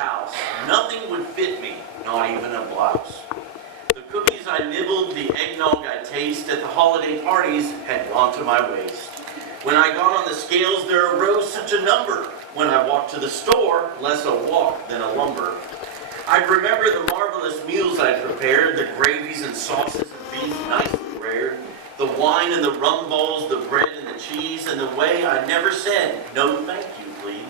house. Nothing would fit me, not even a blouse. The cookies I nibbled, the eggnog I tasted at the holiday parties had gone to my waist. When I got on the scales, there arose such a number. When I walked to the store, less a walk than a lumber. I'd remember the marvelous meals I'd prepared, the gravies and sauces and beef nicely reared, the wine and the rum balls, the bread and the cheese, and the way I never said, no thank you, please.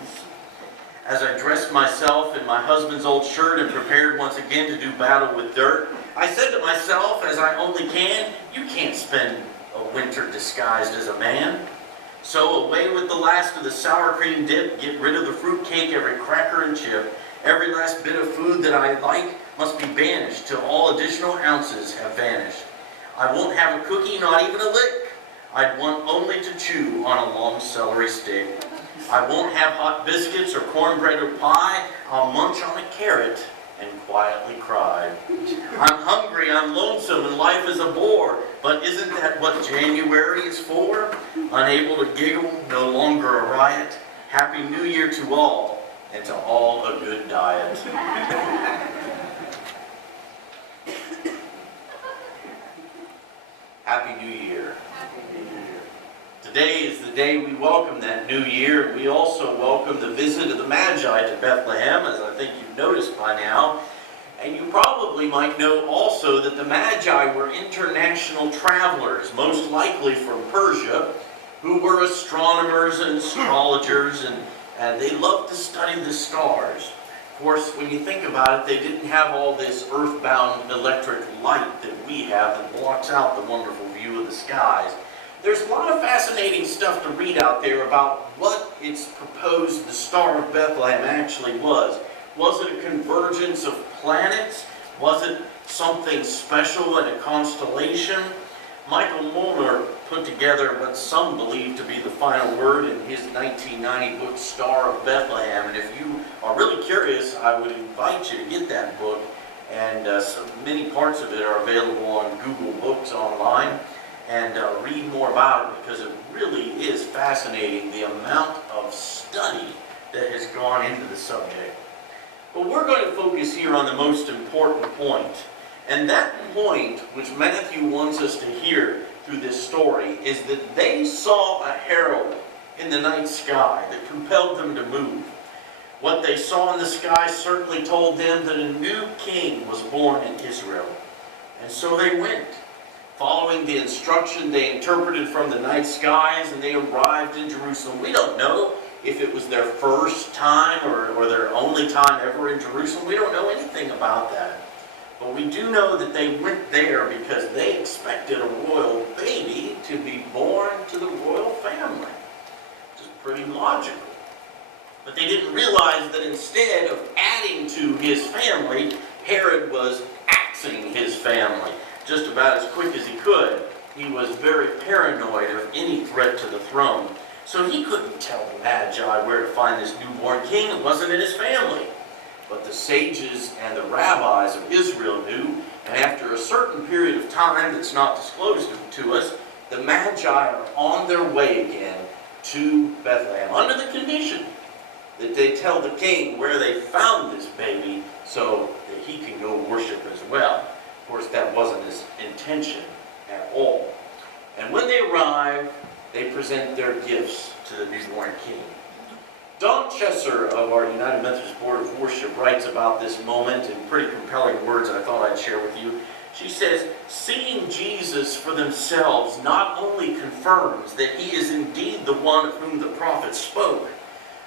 As I dressed myself in my husband's old shirt and prepared once again to do battle with dirt, I said to myself, as I only can, you can't spend a winter disguised as a man. So away with the last of the sour cream dip, get rid of the fruit cake, every cracker and chip. Every last bit of food that I like must be banished till all additional ounces have vanished. I won't have a cookie, not even a lick. I'd want only to chew on a long celery stick. I won't have hot biscuits or cornbread or pie. I'll munch on a carrot and quietly cry. I'm hungry, I'm lonesome, and life is a bore. But isn't that what January is for? Unable to giggle, no longer a riot. Happy New Year to all, and to all a good diet. Happy New Year. Today is the day we welcome that new year, and we also welcome the visit of the Magi to Bethlehem, as I think you've noticed by now. And you probably might know also that the Magi were international travelers, most likely from Persia, who were astronomers and astrologers, and they loved to study the stars. Of course, when you think about it, they didn't have all this earthbound electric light that we have that blocks out the wonderful view of the skies. There's a lot of fascinating stuff to read out there about what it's proposed the Star of Bethlehem actually was. Was it a convergence of planets? Was it something special in a constellation? Michael Molnar put together what some believe to be the final word in his 1990 book, Star of Bethlehem. And if you are really curious, I would invite you to get that book. And many parts of it are available on Google Books online. And read more about it, because it really is fascinating, the amount of study that has gone into the subject. But we're going to focus here on the most important point. And that point, which Matthew wants us to hear through this story, is that they saw a herald in the night sky that compelled them to move. What they saw in the sky certainly told them that a new king was born in Israel. And so they went. Following the instruction they interpreted from the night skies, and they arrived in Jerusalem. We don't know if it was their first time or their only time ever in Jerusalem. We don't know anything about that. But we do know that they went there because they expected a royal baby to be born to the royal family. Which is pretty logical. But they didn't realize that instead of adding to his family, Herod was axing his family just about as quick as he could. He was very paranoid of any threat to the throne. So he couldn't tell the Magi where to find this newborn king. It wasn't in his family. But the sages and the rabbis of Israel knew, and after a certain period of time that's not disclosed to us, the Magi are on their way again to Bethlehem, under the condition that they tell the king where they found this baby so that he can go worship as well. Of course, that wasn't his intention at all. And when they arrive, they present their gifts to the newborn king. Dawn Chesser of our United Methodist Board of Worship writes about this moment in pretty compelling words I thought I'd share with you. She says, seeing Jesus for themselves not only confirms that he is indeed the one of whom the prophets spoke,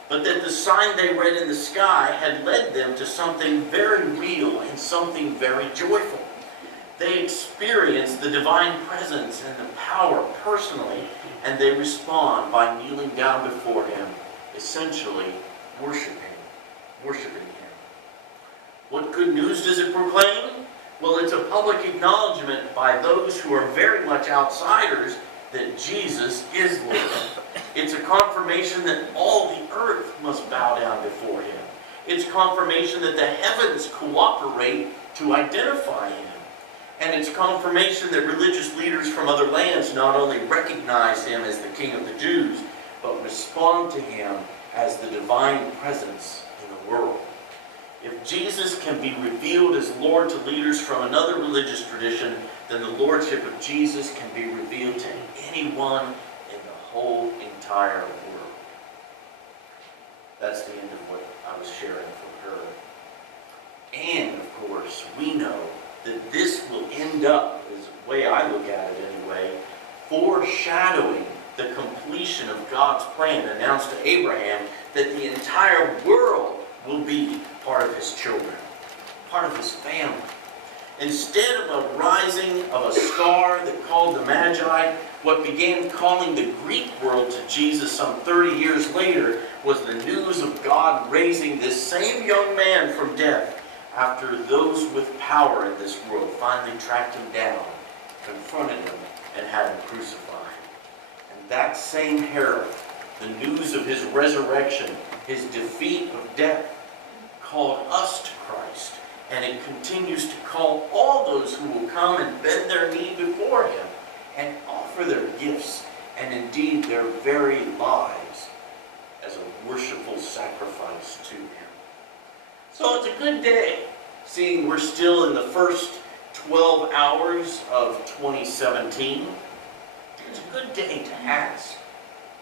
but that the sign they read in the sky had led them to something very real and something very joyful. They experience the divine presence and the power personally, and they respond by kneeling down before him, essentially worshiping him. What good news does it proclaim? Well, it's a public acknowledgement by those who are very much outsiders that Jesus is Lord. It's a confirmation that all the earth must bow down before him. It's confirmation that the heavens cooperate to identify him. And it's confirmation that religious leaders from other lands not only recognize him as the King of the Jews, but respond to him as the divine presence in the world. If Jesus can be revealed as Lord to leaders from another religious tradition, then the Lordship of Jesus can be revealed to anyone in the whole entire world. That's the end of what I was sharing from her. And, of course, we know that this will end up, is the way I look at it anyway, foreshadowing the completion of God's plan announced to Abraham, that the entire world will be part of his children, part of his family. Instead of a rising of a star that called the Magi, what began calling the Greek world to Jesus some 30 years later was the news of God raising this same young man from death after those with power in this world finally tracked him down, confronted him, and had him crucified. And that same herald, the news of his resurrection, his defeat of death, called us to Christ, and it continues to call all those who will come and bend their knee before him and offer their gifts and indeed their very lives as a worshipful sacrifice to him. So it's a good day, seeing we're still in the first 12 hours of 2017. It's a good day to ask,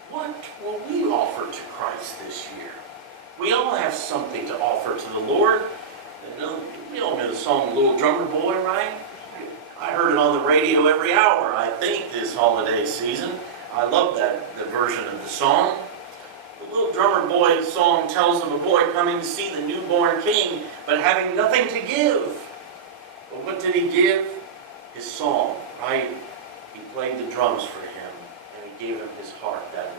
what will we offer to Christ this year? We all have something to offer to the Lord. We all know the song Little Drummer Boy, right? I heard it on the radio every hour, I think, this holiday season. I love the version of the song. The Little Drummer Boy song tells of a boy coming to see the newborn king, but having nothing to give. But what did he give? His song, right? He played the drums for him, and he gave him his heart that way.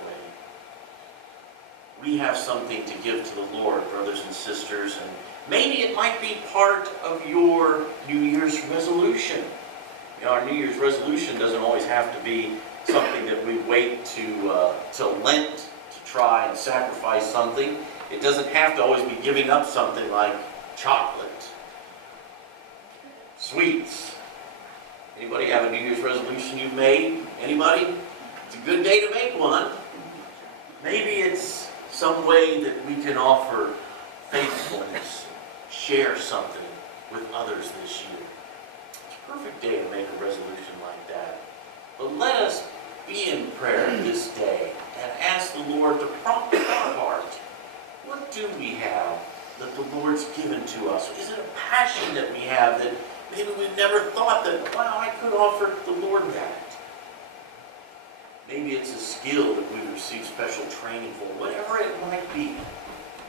We have something to give to the Lord, brothers and sisters, and maybe it might be part of your New Year's resolution. You know, our New Year's resolution doesn't always have to be something that we wait till Lent to try and sacrifice something. It doesn't have to always be giving up something like chocolate, sweets. Anybody have a New Year's resolution you've made? Anybody? It's a good day to make one. Maybe it's some way that we can offer faithfulness, share something with others this year. It's a perfect day to make a resolution like that. But let us be in prayer this day and ask the Lord to prompt our heart. What do we have that the Lord's given to us? Is it a passion that we have that maybe we've never thought that, wow, I could offer the Lord that? Maybe it's a skill that we've received special training for. Whatever it might be,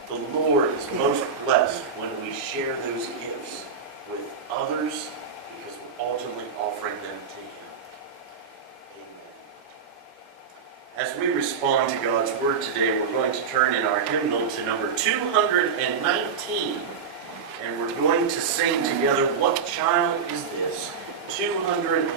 the Lord is most blessed when we share those gifts with others because we're ultimately offering them to Him. Amen. As we respond to God's Word today, we're going to turn in our hymnal to number 219. And we're going to sing together, What Child Is This? 219.